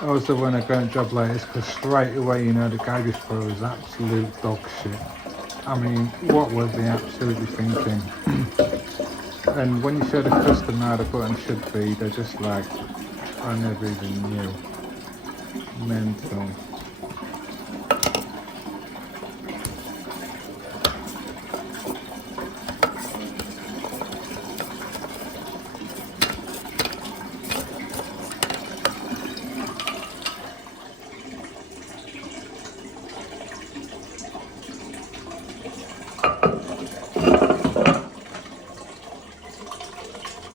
Also, when I go and job like this, because straight away, you know, the guy before was absolute dog shit. I mean, what was he absolutely thinking? And when you show the customer how the button should be, they're just like, I never even knew. Mental.